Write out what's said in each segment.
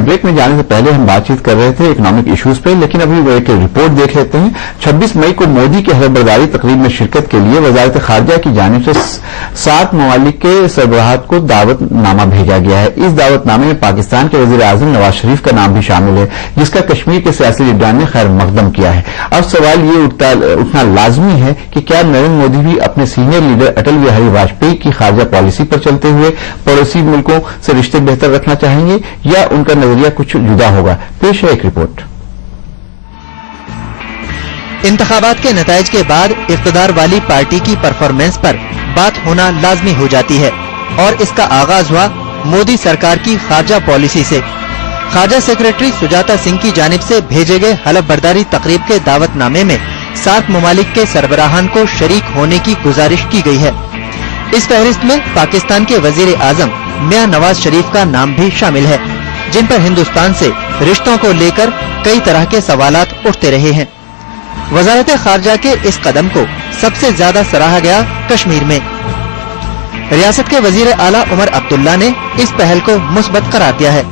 Break में जाने से पहले हम बातचीत कर रहे थे इकोनॉमिक इश्यूज पे, लेकिन अभी वो एक रिपोर्ट देख लेते हैं। 26 मई को मोदी की हलफबरदारी तकरीब में शिरकत के लिए वजारत खारजा की जानिब से 7 ममालिक के सरबराहात को दावतनामा भेजा गया है। इस दावतनामे में पाकिस्तान के वजीर आजम नवाज शरीफ का नाम भी शामिल है, जिसका कश्मीर के सियासी लीडरान ने खैर मकदम किया है। अब सवाल ये उठना लाजमी है कि क्या नरेंद्र मोदी भी अपने सीनियर लीडर अटल बिहारी वाजपेयी की खारजा पॉलिसी पर चलते हुए पड़ोसी मुल्कों से रिश्ते बेहतर रखना चाहेंगे या उनका नजरिया कुछ जुदा होगा। पेश है एक रिपोर्ट। इंतखाबात के नताइज के बाद इख्तिदार वाली पार्टी की परफॉर्मेंस पर बात होना लाजमी हो जाती है और इसका आगाज हुआ मोदी सरकार की खारजा पॉलिसी से। खारजा सेक्रेटरी सुजाता सिंह की जानिब से भेजे गए हलफबरदारी तकरीब के दावतनामे में 7 ममालिक के सरबराहान को शरीक होने की गुजारिश की गई है। इस फहरिस्त में पाकिस्तान के वजीर आजम मियां नवाज शरीफ का नाम भी शामिल है, जिन पर हिंदुस्तान से रिश्तों को लेकर कई तरह के सवालात उठते रहे हैं। वजारत खारजा के इस कदम को सबसे ज्यादा सराहा गया कश्मीर में। रियासत के वजीर आला उमर अब्दुल्ला ने इस पहल को मुस्बत करार दिया है।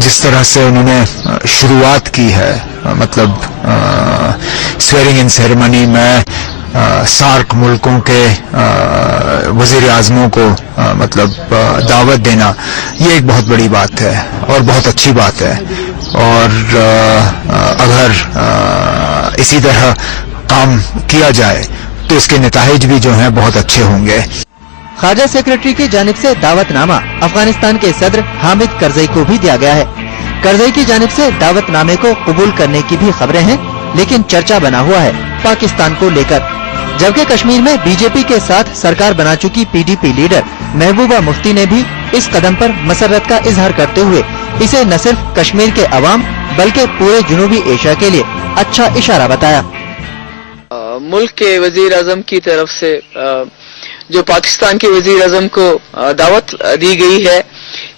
जिस तरह से उन्होंने शुरुआत की है, मतलब स्वेरिंग इन सेरेमनी में सार्क मुल्कों के वजीर आजमों को मतलब दावत देना, ये एक बहुत बड़ी बात है और बहुत अच्छी बात है। और अगर इसी तरह काम किया जाए तो इसके नताइज भी जो हैं बहुत अच्छे होंगे। खारजा सेक्रेटरी की जानिब से दावतनामा अफगानिस्तान के सदर हामिद करजई को भी दिया गया है। करजई की जानिब से दावतनामे को कबूल करने की भी खबरें हैं, लेकिन चर्चा बना हुआ है पाकिस्तान को लेकर। जबकि कश्मीर में बीजेपी के साथ सरकार बना चुकी पीडीपी लीडर महबूबा मुफ्ती ने भी इस कदम पर मसरत का इजहार करते हुए इसे न सिर्फ कश्मीर के अवाम बल्कि पूरे जनूबी एशिया के लिए अच्छा इशारा बताया। मुल्क के वजीर आजम की तरफ से जो पाकिस्तान के वजीर आजम को दावत दी गई है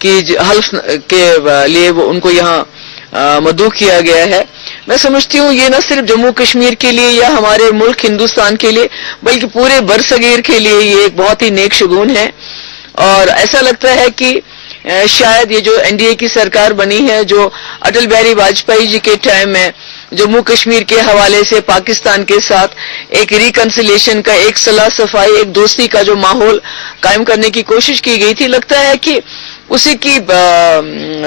कि हल्फ के लिए वो उनको यहाँ मदऊ किया गया है, मैं समझती हूँ ये न सिर्फ जम्मू कश्मीर के लिए या हमारे मुल्क हिंदुस्तान के लिए बल्कि पूरे बरसगीर के लिए ये एक बहुत ही नेक शगुन है। और ऐसा लगता है कि शायद ये जो एनडीए की सरकार बनी है, जो अटल बिहारी वाजपेयी जी के टाइम में जम्मू कश्मीर के हवाले से पाकिस्तान के साथ एक रिकंसिलिएशन का, एक सलाह सफाई, एक दोस्ती का जो माहौल कायम करने की कोशिश की गई थी, लगता है कि उसी की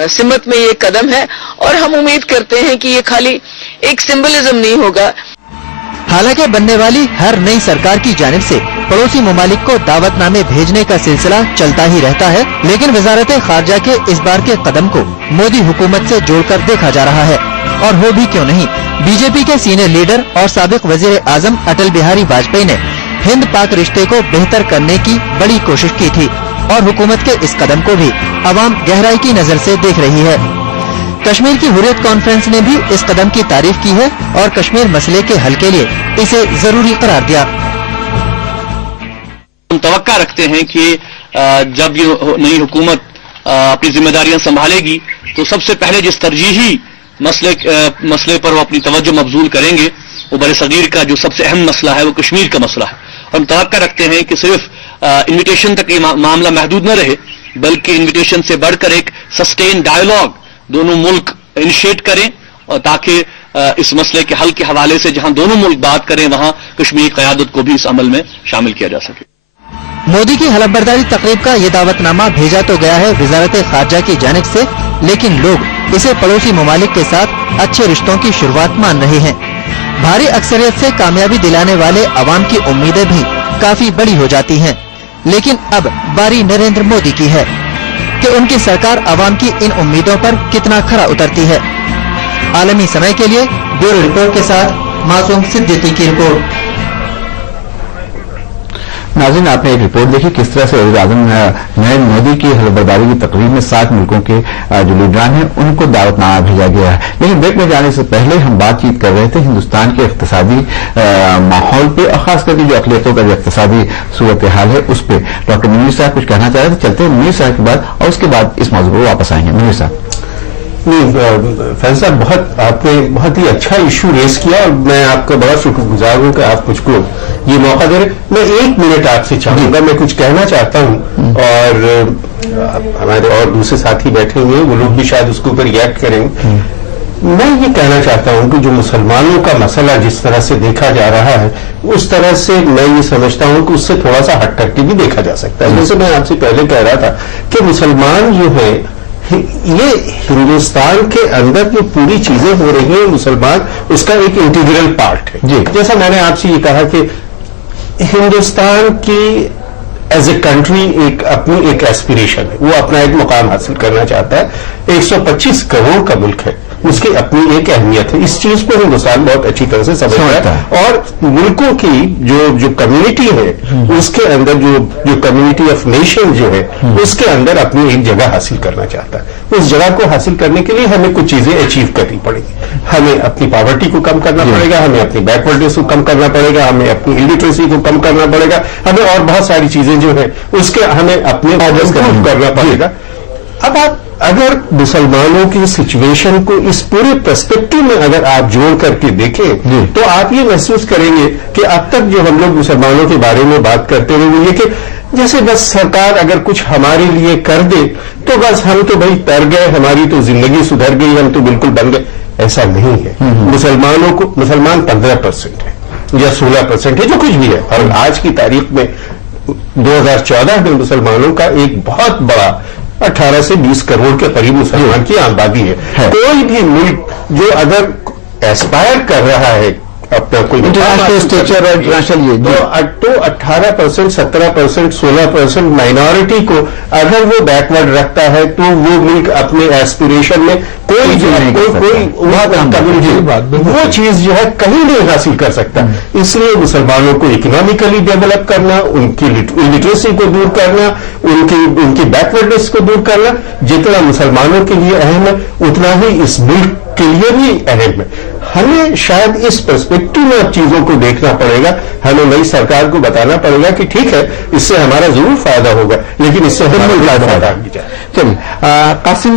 सिमत में ये कदम है। और हम उम्मीद करते हैं कि ये खाली एक सिंबलिज्म नहीं होगा। हालांकि बनने वाली हर नई सरकार की जानिब से पड़ोसी ममालिक को दावतनामे भेजने का सिलसिला चलता ही रहता है, लेकिन वजारत खारजा के इस बार के कदम को मोदी हुकूमत से जोड़कर देखा जा रहा है। और हो भी क्यों नहीं, बीजेपी के सीनियर लीडर और साबिक वजीर आजम अटल बिहारी वाजपेयी ने हिंद पाक रिश्ते को बेहतर करने की बड़ी कोशिश की थी और हुकूमत के इस कदम को भी अवाम गहराई की नजर से देख रही है। कश्मीर की हुर्रियत कॉन्फ्रेंस ने भी इस कदम की तारीफ की है और कश्मीर मसले के हल के लिए इसे जरूरी करार दिया। हम तवक्का रखते हैं कि जब ये नई हुकूमत अपनी जिम्मेदारियां संभालेगी तो सबसे पहले जिस तरजीही मसले पर वो अपनी तवज्जो मबजूल करेंगे वो बरसगीर का जो सबसे अहम मसला है वो कश्मीर का मसला है। हम तवक्का रखते हैं कि सिर्फ इन्विटेशन तक ये मामला महदूद न रहे, बल्कि इन्विटेशन से बढ़कर एक सस्टेन डायलॉग दोनों मुल्क इनिशिएट करें, और ताकि इस मसले के हल के हवाले से जहां दोनों मुल्क बात करें वहां कश्मीर क़यादत को भी इस अमल में शामिल किया जा सके। मोदी की हलफबरदारी तकरीब का ये दावतनामा भेजा तो गया है वजारत खारजा की जानिब से, लेकिन लोग इसे पड़ोसी ममालिक के साथ अच्छे रिश्तों की शुरुआत मान रहे हैं। भारी अक्सरियत से कामयाबी दिलाने वाले अवाम की उम्मीदें भी काफी बड़ी हो जाती हैं, लेकिन अब बारी नरेंद्र मोदी की है कि उनकी सरकार अवाम की इन उम्मीदों पर कितना खरा उतरती है। आलमी समय के लिए ब्यूरो रिपोर्ट के साथ मासूम सिद्दीकी की रिपोर्ट। नाज़रीन, आपने एक रिपोर्ट देखी किस तरह से वज़ीर आज़म नरेंद्र मोदी की हलफबरदारी की तकरीब में 7 मुल्कों के जो लीडरान हैं उनको दावतनामा भेजा गया है। लेकिन ब्रेक में जाने से पहले हम बातचीत कर रहे थे हिंदुस्तान के इक़्तिसादी माहौल पे और खास करके जो अक़लियतों का जो इक़्तिसादी सूरत हाल है उस पर डॉक्टर मुनीर साहब कुछ कहना चाह रहे थे। चलते हैं मुनीर साहब के बाद और उसके बाद इस मौजू पर वापस आएंगे। मुनीर साहब। फैज़ साहब, आपने बहुत ही अच्छा इशू रेस किया और मैं आपका बड़ा शुक्रगुजार हूँ कि आप मुझको ये मौका दे रहे। मैं 1 मिनट आपसे चाहूंगा, मैं कुछ कहना चाहता हूँ और हमारे और दूसरे साथी बैठे हुए हैं, वो लोग भी शायद उसके ऊपर रिएक्ट करेंगे। मैं ये कहना चाहता हूं कि जो मुसलमानों का मसला जिस तरह से देखा जा रहा है, उस तरह से मैं ये समझता हूं कि उससे थोड़ा सा हट करके भी देखा जा सकता है। जैसे मैं आपसे पहले कह रहा था कि मुसलमान जो है, ये हिंदुस्तान के अंदर जो पूरी चीजें हो रही हैं, मुसलमान उसका एक इंटीग्रल पार्ट है। जी, जैसा मैंने आपसे ये कहा कि हिंदुस्तान की एज ए कंट्री अपनी एक एस्पिरेशन है, वो अपना एक मुकाम हासिल करना चाहता है। 125 करोड़ का मुल्क है, उसकी अपनी एक अहमियत है। इस चीज को हिंदुस्तान बहुत अच्छी तरह से समझता है, और मुल्कों की जो कम्युनिटी है, उसके अंदर जो कम्युनिटी ऑफ नेशन जो है, उसके अंदर अपनी एक जगह हासिल करना चाहता है। उस जगह को हासिल करने के लिए हमें कुछ चीजें अचीव करनी पड़ेगी। हमें अपनी पॉवर्टी को कम करना पड़ेगा, हमें अपनी बैकवर्डनेस को कम करना पड़ेगा, हमें अपनी इलिटरेसी को कम करना पड़ेगा, हमें और बहुत सारी चीजें जो है उसके हमें अपने करना पड़ेगा। अब आप अगर मुसलमानों की सिचुएशन को इस पूरे पर्सपेक्टिव में अगर आप जोड़ करके देखें, तो आप ये महसूस करेंगे कि अब तक जो हम लोग मुसलमानों के बारे में बात करते हैं वो ये कि जैसे बस सरकार अगर कुछ हमारे लिए कर दे तो बस हम तो भाई तर गए, हमारी तो जिंदगी सुधर गई, हम तो बिल्कुल बन गए। ऐसा नहीं है। मुसलमान 15% है या 16% है, जो कुछ भी है। और आज की तारीख में 2014 में मुसलमानों का एक बहुत बड़ा 18 से 20 करोड़ के करीब मुसलमान की आबादी है। कोई भी मुल्क जो अगर एस्पायर कर रहा है अपना कोई इंटरनेशनल स्टेचर और इंटरनेशनल तो 18%, 17%, 16% माइनॉरिटी को अगर वो बैकवर्ड रखता है तो वो मुल्क अपने एस्पिरेशन में कोई वो चीज जो है कहीं नहीं हासिल कर सकता। इसलिए मुसलमानों को इकोनॉमिकली डेवलप करना, उनकी इलिटरेसी को दूर करना, उनकी बैकवर्डनेस को दूर करना जितना मुसलमानों के लिए अहम है, उतना ही इस मुल्क के लिए भी अहम है। हमें शायद इस पर्सपेक्टिव में अब चीजों को देखना पड़ेगा। हमें नई सरकार को बताना पड़ेगा कि ठीक है, इससे हमारा जरूर फायदा होगा, लेकिन इससे हमारा फायदा भी जाए। चलिए, कासिम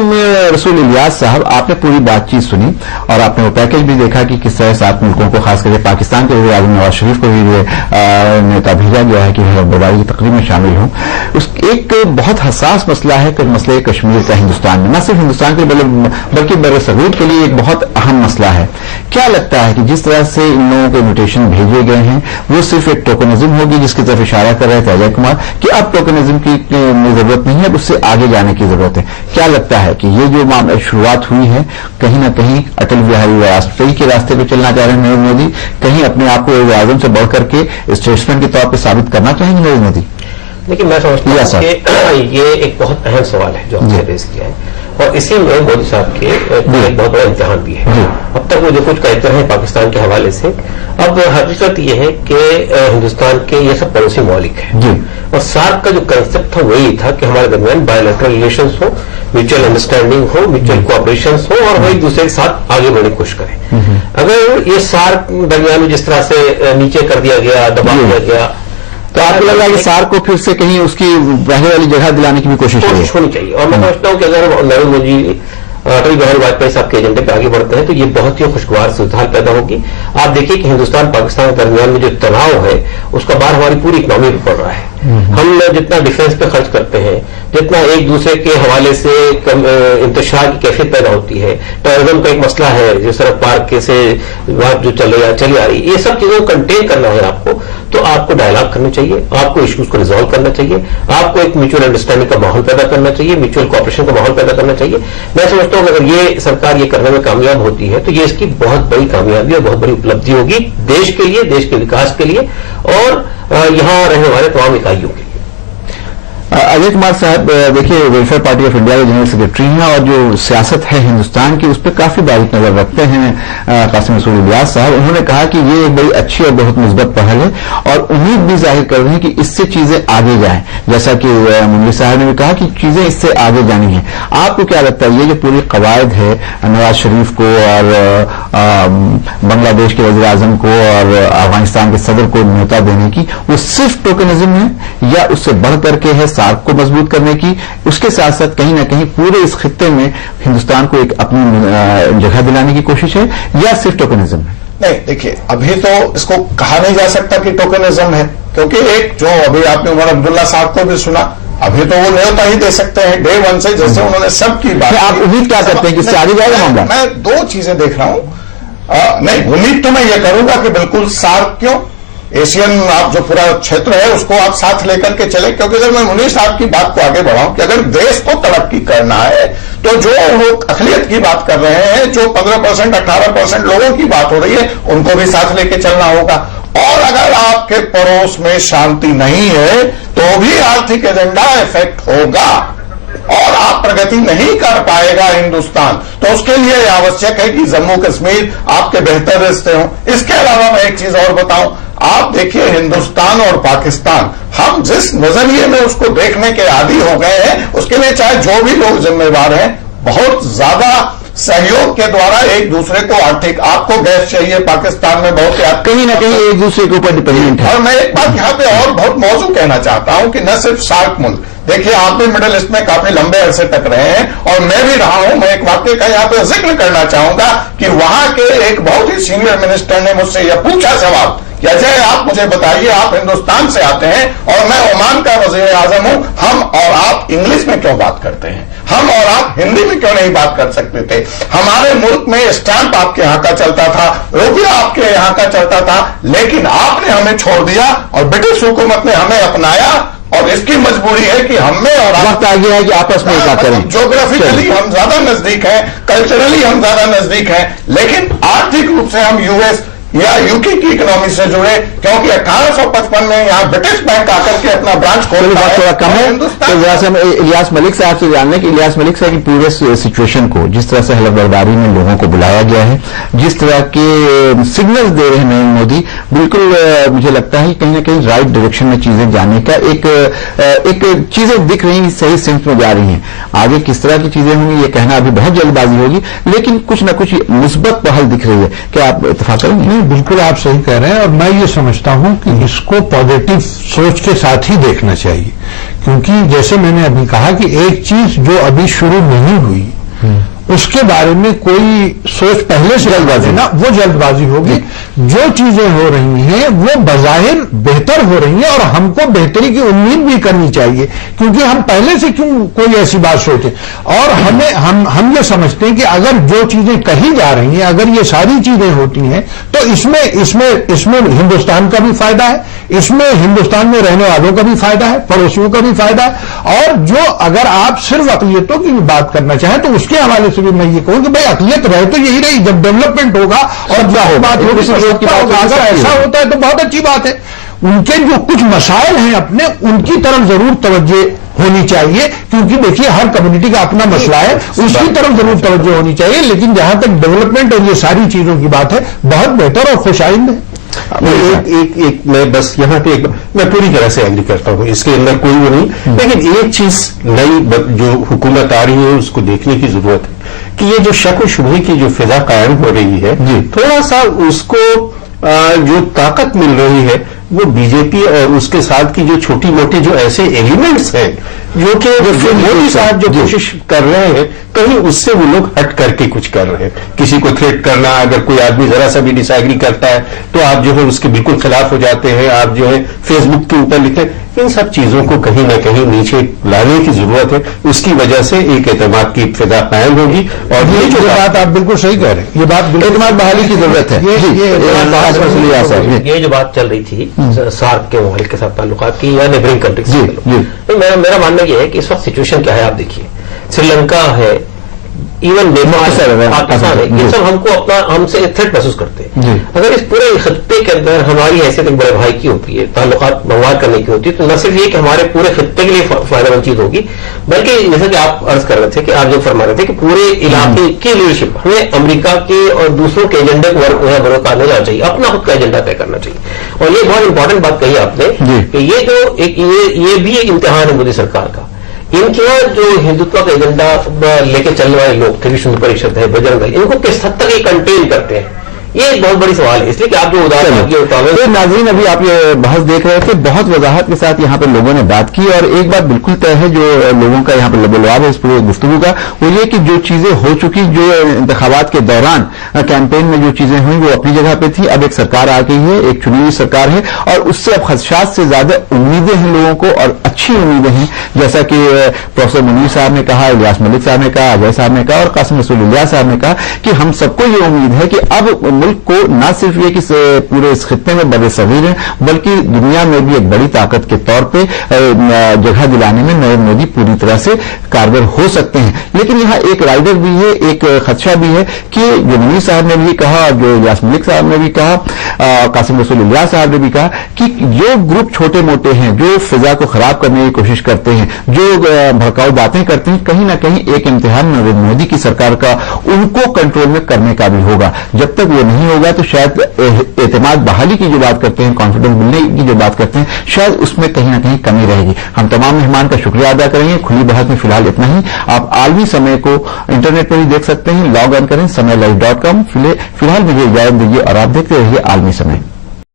रसूल इलियास साहब, आपने पूरी बातचीत सुनी और आपने वो पैकेज भी देखा कि किस तरह 7 मुल्कों को, खासकर पाकिस्तान के वज़ीर आज़म नवाज शरीफ को भी नेता भेजा गया है कि बर्बादी की तकरीब में शामिल हों। एक बहुत हसास मसला है कि मसले कश्मीर का हिंदुस्तान में, न सिर्फ हिंदुस्तान के बल्कि बरसगीर के लिए एक बहुत अहम मसला है। क्या लगता है कि जिस तरह से इन लोगों को इन्विटेशन भेजे गए हैं वो सिर्फ एक टोकनिज्म होगी, जिसकी तरफ इशारा कर रहे थे अजय कुमार कि अब टोकनिज्म की जरूरत नहीं है, उससे आगे जाने की जरूरत है? क्या लगता है कि ये जो शुरुआत हुई है, कहीं ना कहीं अटल बिहारी वाजपेयी के रास्ते पर चलना चाह रहे हैं नरेंद्र मोदी, कहीं अपने आप को वज़ीर आज़म से बढ़ करके स्टेट्समैन के तौर पर साबित करना चाहेंगे नरेंद्र मोदी? देखिए, मैं समझता हूं कि ये एक बहुत अहम सवाल है जो आपने रेज किया है, और इसी में मोदी साहब के एक बहुत बड़ा इम्तिहान भी है। अब तक वो जो कुछ कहते हैं पाकिस्तान के हवाले से, अब हकीकत ये है कि हिंदुस्तान के ये सब पड़ोसी मौलिक है, और सार्क का जो कंसेप्ट था वही था कि हमारे दरमियान बायोलैटरल रिलेशंस हो, म्यूचुअल अंडरस्टैंडिंग हो, म्यूचुअल कोऑपरेशन हो, और वो एक दूसरे के साथ आगे बढ़ने की कोशिश करें। अगर ये सार्क दरमियान में जिस तरह से नीचे कर दिया गया, दबा दिया गया, तो आपको लगा कि सार्क को फिर से कहीं उसकी पहले वाली जगह दिलाने की भी कोशिश होनी चाहिए। और मैं समझता हूं कि अगर नरेंद्र मोदी अटल बिहारी वाजपेयी साहब के एजेंडे पे आगे बढ़ते हैं तो ये बहुत ही खुशगवार सूरत पैदा होगी। आप देखिए कि हिंदुस्तान पाकिस्तान के दरमियान में जो तनाव है उसका बार हमारी पूरी इकोनॉमी पे पड़ रहा है। हम जितना डिफेंस पे खर्च करते हैं, जितना एक दूसरे के हवाले से इंतशार की कैफियत पैदा होती है, टेररिज्म का एक मसला है जो सड़क पार के से बात जो चली आ रही, ये सब चीजों को कंटेन करना है आपको, तो आपको डायलॉग करना चाहिए, आपको इश्यूज को रिजॉल्व करना चाहिए, आपको एक म्यूचुअल अंडरस्टैंडिंग का माहौल पैदा करना चाहिए, म्यूचुअल कोऑपरेशन का माहौल पैदा करना चाहिए। मैं समझता हूं कि अगर ये सरकार ये करने में कामयाब होती है तो ये इसकी बहुत बड़ी कामयाबी और बहुत बड़ी उपलब्धि होगी देश के लिए, देश के विकास के लिए और यहां रहने वाले तमाम इकाइयों के लिए। अजय कुमार साहब, देखिए, वेलफेयर पार्टी ऑफ इंडिया के जनरल सेक्रेटरी हैं और जो सियासत है हिंदुस्तान की उस पर काफी बारीक नजर रखते हैं कासिम रसूल इलियास साहब। उन्होंने कहा कि ये एक बड़ी अच्छी और बहुत मुस्बत पहल है और उम्मीद भी जाहिर कर रहे हैं कि इससे चीजें आगे जाएं, जैसा कि मुंशी साहब ने भी कहा कि चीजें इससे आगे जानी है। आपको क्या लगता है ये जो पूरी कवायद है नवाज शरीफ को और बांग्लादेश के वज़ीर आज़म को और अफगानिस्तान के सदर को न्योता देने की, वो सिर्फ टोकनिज्म है या उससे बढ़ करके है सार्क को मजबूत करने की? उसके साथ साथ कहीं ना कहीं पूरे इस खित्ते में हिंदुस्तान को एक अपनी जगह दिलाने की कोशिश है या सिर्फ टोकनिज्म है? नहीं, देखिए, अभी तो इसको कहा नहीं जा सकता कि टोकनिज्म है, क्योंकि एक जो अभी आपने उमर अब्दुल्ला साहब को भी सुना अभी तो वो न्योता ही दे सकते हैं डे वन से, जैसे उन्होंने सबकी बात। आप उम्मीद क्या करते हैं कि इससे आगे जाएगा मामला? मैं दो चीजें देख रहा हूं। नहीं, उम्मीद तो मैं ये करूंगा कि बिल्कुल सार्क क्यों, एशियन आप जो पूरा क्षेत्र है उसको आप साथ लेकर के चले, क्योंकि अगर मैं मुनीर साहब की बात को आगे बढ़ाऊं कि अगर देश को तरक्की करना है तो जो लोग अक़लियत की बात कर रहे हैं, जो 15% 18% लोगों की बात हो रही है, उनको भी साथ लेके चलना होगा। और अगर आपके पड़ोस में शांति नहीं है तो भी आर्थिक एजेंडा इफेक्ट होगा और आप प्रगति नहीं कर पाएगा हिंदुस्तान। तो उसके लिए आवश्यक है कि जम्मू कश्मीर आपके बेहतर रिश्ते हों। इसके अलावा मैं एक चीज और बताऊं, आप देखिए हिंदुस्तान और पाकिस्तान, हम जिस नजरिए में उसको देखने के आदी हो गए हैं, उसके लिए चाहे जो भी लोग जिम्मेवार हैं, बहुत ज्यादा सहयोग के द्वारा एक दूसरे को आर्थिक, आपको गैस चाहिए पाकिस्तान में बहुत, कहीं ना कहीं एक दूसरे के ऊपर डिपेंडेंट है। और मैं एक बात यहां पे और बहुत मौजू कहना चाहता हूं कि न सिर्फ सार्क मुल्क, देखिए आप भी मिडिल ईस्ट में काफी लंबे अरसे तक रहे हैं और मैं भी रहा हूं। मैं एक वाक्य का यहां पे जिक्र करना चाहूंगा कि वहां के एक बहुत ही सीनियर मिनिस्टर ने मुझसे यह पूछा सवाल कि अजय आप मुझे बताइए, आप हिंदुस्तान से आते हैं और मैं ओमान का वजीर आजम हूं, हम और आप इंग्लिश में क्यों बात करते हैं, हम और आप हिंदी में क्यों नहीं बात कर सकते थे? हमारे मुल्क में स्टैंप आपके यहां का चलता था, रुपया आपके यहां का चलता था, लेकिन आपने हमें छोड़ दिया और ब्रिटिश हुकूमत ने हमें अपनाया और इसकी मजबूरी है कि हमें और वक्त आ गया है कि आपस में क्या करें। ज्योग्राफिकली हम ज्यादा नजदीक हैं, कल्चरली हम ज्यादा नजदीक हैं, लेकिन आर्थिक रूप से हम यूएस या यूके की इकोनॉमी से जुड़े, क्योंकि 1855 में यहाँ ब्रिटिश बैंक आकर के अपना ब्रांच खोलता है। थोड़ा कम है तो जरा से हम इलियास मलिक साहब से जानने कि इलियास मलिक साहब की पूरे सिचुएशन को, जिस तरह से हलफ बर्दारी में लोगों को बुलाया गया है, जिस तरह के सिग्नल्स दे रहे हैं नरेंद्र मोदी, बिल्कुल मुझे लगता है कि कहीं ना कहीं राइट डायरेक्शन में चीजें जाने का एक चीजें दिख रही हैं, सही सिम्त में जा रही हैं। आगे किस तरह की चीजें होंगी ये कहना अभी बहुत जल्दबाजी होगी, लेकिन कुछ न कुछ मुस्बत पहल दिख रही है। क्या आप इत्तेफाक करेंगे? बिल्कुल आप सही कह रहे हैं और मैं ये समझता हूं कि इसको पॉजिटिव सोच के साथ ही देखना चाहिए, क्योंकि जैसे मैंने अभी कहा कि एक चीज जो अभी शुरू नहीं हुई उसके बारे में कोई सोच पहले से जल्दबाजी ना, वो जल्दबाजी होगी। जो चीजें हो रही हैं वो बज़ाहिर बेहतर हो रही हैं और हमको बेहतरी की उम्मीद भी करनी चाहिए, क्योंकि हम पहले से क्यों कोई ऐसी बात सोचें। और हम ये समझते हैं कि अगर जो चीजें कही जा रही हैं, अगर ये सारी चीजें होती हैं तो इसमें हिंदुस्तान का भी फायदा है, इसमें हिंदुस्तान में रहने वालों का भी फायदा है, पड़ोसियों का भी फायदा है। और जो अगर आप सिर्फ अक़लियतों की बात करना चाहें तो उसके हवाले से भी मैं ये कहूं कि भाई अक़लियत रहे तो यही रही, जब डेवलपमेंट होगा और जब बात होगी अगर ऐसा होता है तो बहुत अच्छी बात है। उनके जो कुछ मसाइल हैं अपने, उनकी तरफ जरूर तवज्जो होनी चाहिए, क्योंकि देखिए हर कम्युनिटी का अपना मसला है, उसकी तरफ जरूर तवज्जो होनी चाहिए। लेकिन जहां तक डेवलपमेंट और ये सारी चीजों की बात है, बहुत बेहतर और खुशाइंद है। मैं बस यहाँ पे मैं पूरी तरह से एग्री करता हूँ, इसके अंदर कोई वो नहीं, लेकिन एक चीज नई जो हुकूमत आ रही है उसको देखने की जरूरत है कि ये जो शक व शुबहे की जो फिजा कायम हो रही है, थोड़ा सा उसको जो ताकत मिल रही है वो बीजेपी और उसके साथ की जो छोटी मोटी जो ऐसे एलिमेंट्स हैं जो कि मोदी साहब जो कोशिश कर रहे हैं, कहीं उससे वो लोग हट करके कुछ कर रहे हैं। किसी को थ्रेट करना, अगर कोई आदमी जरा सा भी डिसएग्री करता है तो आप जो है उसके बिल्कुल खिलाफ हो जाते हैं, आप जो है फेसबुक के ऊपर लिखते हैं। इन सब चीजों को कहीं ना कहीं नीचे लाने की जरूरत है, उसकी वजह से एक एतमाद की फिजा कायम होगी। और ये जो बात आप बिल्कुल सही कह रहे हैं, ये बात एतमाद बहाली की जरूरत है। ये जो बात चल रही थी सार्क के ममालिक के साथ ताल्लुकात की या नेबरिंग कंट्रीज से, मेरा मानना यह है कि इस वक्त सिचुएशन क्या है आप देखिए, श्रीलंका है, इवन नेपाल, पाकिस्तान है, ये सब हमसे थ्रेट महसूस करते हैं। अगर इस पूरे खत्ते के अंदर हमारी हैसियत एक बड़े भाई की होती है, ताल्लुकात बंवार करने की होती है, तो न सिर्फ ये कि हमारे पूरे खत्ते के लिए फायदेमंद चीज होगी, बल्कि जैसा कि आप अर्ज कर रहे थे कि आप जो फरमा रहे थे कि पूरे इलाके की लीडरशिप हमें अमेरिका के और दूसरों के एजेंडे को बरकरार नहीं जाना चाहिए, अपना खुद का एजेंडा तय करना चाहिए। और ये बहुत इंपॉर्टेंट बात कही आपने कि ये जो ये भी एक इम्तिहान है मोदी सरकार का। इनके यहाँ जो हिंदुत्व का एजेंडा लेके चलने वाले लोग थे, विश्व हिंदू परिषद है, बजरंग दल, इनको किस हद तक ये कंटेन करते हैं, یہ ایک بہت بڑی سوال ہے، اس لیے کہ آپ جو تو ناظرین ابھی آپ یہ بحث دیکھ رہے تھے، بہت وضاحت کے ساتھ یہاں پہ لوگوں نے بات کی، اور ایک بات بالکل طے ہے جو لوگوں کا یہاں پہ لبولواب ہے اس پورے گفتگو کا، وہ یہ کہ جو چیزیں ہو چکی، جو انتخابات کے دوران کیمپین میں جو چیزیں ہوئیں وہ اپنی جگہ پہ تھی، اب ایک سرکار آ گئی ہے، ایک چنی ہوئی سرکار ہے، اور اس سے اب خدشات سے زیادہ امیدیں ہیں لوگوں کو، اور اچھی امیدیں ہیں، جیسا کہ پروفیسر منیر صاحب نے کہا، الیاس ملک صاحب نے کہا، اجے صاحب نے کہا، اور قاسم رسول اللہ صاحب نے کہا کہ ہم سب کو یہ امید ہے کہ اب ملک کو نہ صرف یہ کہ پورے اس خطے میں بڑے صغیر ہیں، بلکہ دنیا میں بھی ایک بڑی طاقت کے طور پہ جگہ دلانے میں نریندر مودی پوری طرح سے کارگر ہو سکتے ہیں۔ لیکن یہاں ایک رائڈر بھی ہے، ایک خدشہ بھی ہے کہ جو منیر صاحب نے بھی کہا، جو الیاس ملک صاحب نے بھی کہا، قاسم رسول اللہ صاحب نے بھی کہا کہ جو گروپ چھوٹے موٹے ہیں، جو فضا کو خراب کرنے کی کوشش کرتے ہیں، جو بھڑکاؤ باتیں کرتے ہیں، کہیں نہ کہیں ایک امتحان نریندر مودی کی سرکار کا ان کو کنٹرول میں کرنے کا بھی ہوگا۔ جب تک وہ نہیں ہوگا تو شاید اعتماد بحالی کی جو بات کرتے ہیں، کانفیڈنس ملنے کی جو بات کرتے ہیں، شاید اس میں کہیں نہ کہیں کمی رہے گی۔ ہم تمام مہمان کا شکریہ ادا کریں گے۔ کھلی بحث میں فی الحال اتنا ہی۔ آپ عالمی سمے کو انٹرنیٹ پر بھی دیکھ سکتے ہیں، لاگ آن کریں سمے live.com۔ فی الحال مجھے اجازت دیجیے اور آپ دیکھتے رہیے عالمی سمے۔